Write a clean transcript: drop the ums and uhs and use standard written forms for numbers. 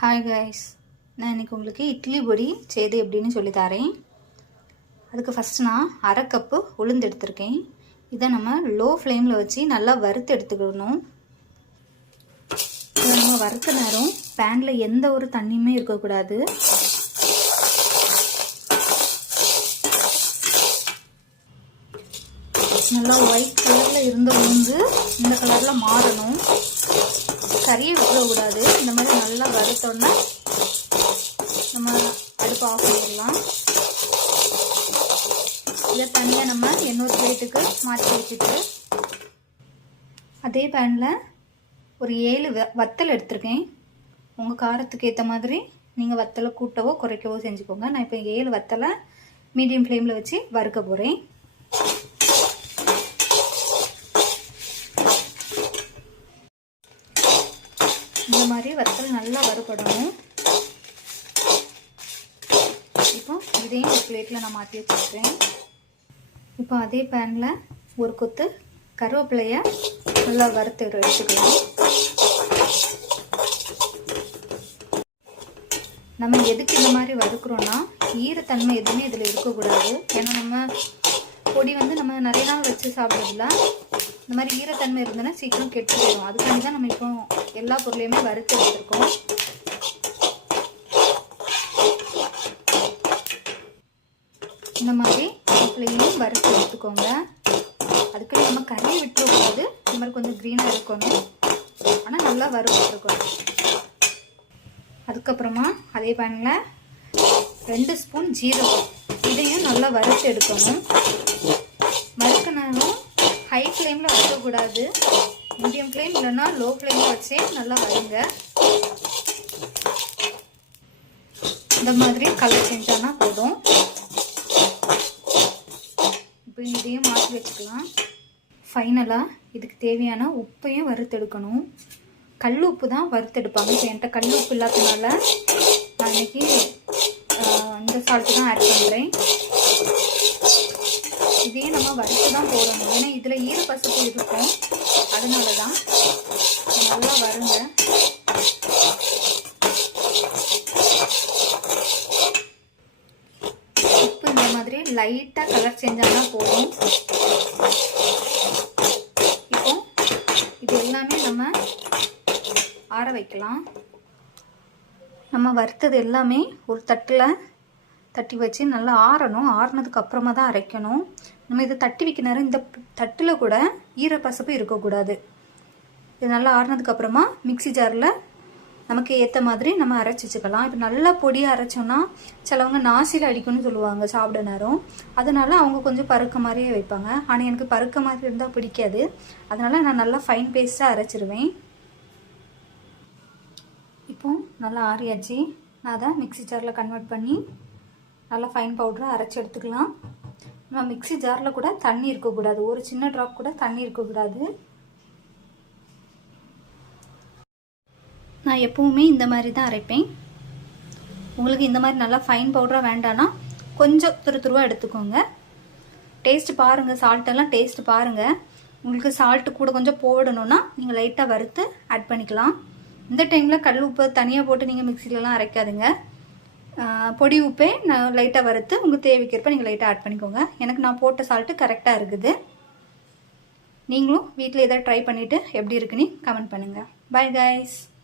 Hi guys, நான் இன்றைக்கி உங்களுக்கு இட்லி பொடி செய்து எப்படின்னு சொல்லி தரேன். அதுக்கு ஃபஸ்ட்டு நான் அரை கப்பு உளுந்து எடுத்திருக்கேன். இதை நம்ம லோ ஃப்ளேமில் வச்சு நல்லா வறுத்து எடுத்துக்கணும். இதை நம்ம வறுத்த நேரம் பேனில் எந்த ஒரு தண்ணியுமே இருக்கக்கூடாது. நல்லா ஒயிட் கலரில் இருந்த உளுந்து இந்த கலரில் மாறணும். கறியை விட்டுறக்கூடாது. இந்த மாதிரி நல்லா வறுத்தோன்னா நம்ம அடுப்பு ஆஃப் பண்ணிடலாம். இதை தனியாக நம்ம இன்னொரு பிளேட்டுக்கு மாற்றி வச்சுட்டு அதே பேனில் ஒரு 7 வத்தல் எடுத்திருக்கேன். உங்கள் காரத்துக்கு ஏற்ற மாதிரி நீங்கள் வத்தலை கூட்டவோ குறைக்கவோ செஞ்சுக்கோங்க. நான் இப்போ 7 வத்தலை மீடியம் ஃப்ளேமில் வச்சு வறுக்க போகிறேன். இந்த மாதிரி வத்தல் நல்லா வறுபடணும். இப்போ இதையும் ஒரு பிளேட்டில் நான் மாற்றி வச்சுருக்கேன். இப்போ அதே பேனில் ஒரு கொத்து கருவேப்பிலையை நல்லா வறுத்து எடுத்துக்கலாம். நம்ம எதுக்கு இந்த மாதிரி வறுக்கிறோன்னா ஈரத்தன்மை எதுவுமே இதில் இருக்கக்கூடாது. ஏன்னா நம்ம பொடி நம்ம நிறைய நாள் வச்சு சாப்பிட்றதுல இந்த மாதிரி ஈரத்தன்மை இருந்ததுன்னா சீக்கிரம் கெட்டு போயிடும். அதுக்காண்டி தான் நம்ம இப்போ எல்லா பொருளையுமே வறுத்து எடுத்துருக்கோம். இந்த மாதிரி பொருளையும் வறுத்து எடுத்துக்கோங்க. அதுக்கு நம்ம கறியை விட்டுறக்கூடாது. இந்த மாதிரி கொஞ்சம் க்ரீனாக இருக்கணும், ஆனால் நல்லா வறுத்துருக்கணும். அதுக்கப்புறமா அதே பேனில் 2 ஸ்பூன் ஜீரகம், இதையும் நல்லா வறுத்து எடுக்கணும். வறுக்கணும் ஹை ஃப்ளேமில் வைக்கக்கூடாது. மீடியம் ஃப்ளேம் இல்லைன்னா லோ ஃப்ளேமில் வச்சே நல்லா வருங்க. இந்த மாதிரி கலர் செஞ்சானா போதும். இப்போ இதையும் மாற்றி வச்சுக்கலாம். ஃபைனலாக இதுக்கு தேவையான உப்பையும் வறுத்தெடுக்கணும். கல் உப்பு தான் வறுத்தெடுப்பாங்க. இப்போ என்கிட்ட கல் உப்பு இல்லாததுனால நான் இன்னைக்கு இந்த சால்ட்டு தான் ஆட் பண்ணுறேன். இதையும் நம்ம வறுத்து தான் போடணும். ஏன்னா இதில் ஈரப்பசப்பு இருக்கும், அதனால தான். நல்லா வருங்க. உப்பு இந்த மாதிரி லைட்டாக கலர் செஞ்சாதான் போதும். இப்போ இது எல்லாமே நம்ம ஆற வைக்கலாம். நம்ம வறுத்தது எல்லாமே ஒரு தட்டில் தட்டி வச்சு நல்லா ஆறணும். ஆறினதுக்கு அப்புறமா தான் அரைக்கணும். நம்ம இதை தட்டி வைக்க நேரம் இந்த தட்டில் கூட ஈரப்பசப்பு இருக்கக்கூடாது. இது நல்லா ஆறினதுக்கு அப்புறமா மிக்சி ஜாரில் நமக்கு ஏற்ற மாதிரி நம்ம அரைச்சி வச்சுக்கலாம். இப்போ நல்லா பொடியாக அரைச்சோன்னா சிலவங்க நாசியில் அடிக்கணும்னு சொல்லுவாங்க சாப்பிட நேரம். அதனால அவங்க கொஞ்சம் பருக்க மாதிரியே வைப்பாங்க. ஆனால் எனக்கு பருக்க மாதிரி இருந்தால் பிடிக்காது. அதனால நான் நல்லா ஃபைன் பேஸ்ட்டாக அரைச்சிருவேன். இப்போ நல்லா ஆறியாச்சு. நான் அதை மிக்சி ஜாரில் கன்வெர்ட் பண்ணி நல்லா ஃபைன் பவுடராக அரைச்சி எடுத்துக்கலாம். நம்ம மிக்சி ஜாரில் கூட தண்ணி இருக்கக்கூடாது. ஒரு சின்ன ட்ராப் கூட தண்ணி இருக்கக்கூடாது. நான் எப்பவுமே இந்த மாதிரி தான் அரைப்பேன். உங்களுக்கு இந்த மாதிரி நல்லா ஃபைன் பவுடராக வேண்டான்னா கொஞ்சம் துருவாக எடுத்துக்கோங்க. டேஸ்ட் பாருங்கள், சால்ட்டெல்லாம் டேஸ்ட் பாருங்கள். உங்களுக்கு சால்ட்டு கூட கொஞ்சம் போடணுன்னா நீங்கள் லைட்டாக வறுத்து ஆட் பண்ணிக்கலாம். இந்த டைமில் கல் உப்பு தனியாக போட்டு நீங்கள் மிக்சிலலாம் அரைக்காதுங்க. பொடி உப்பே நான் லைட்டாக வறுத்து உங்கள் தேவைக்கிறப்ப நீங்கள் லைட்டாக ஆட் பண்ணிக்கோங்க. எனக்கு நான் போட்ட சால்ட்டு கரெக்டாக இருக்குது. நீங்களும் வீட்டில் எதாவது ட்ரை பண்ணிவிட்டு எப்படி இருக்குன்னு கமெண்ட் பண்ணுங்கள். Bye guys.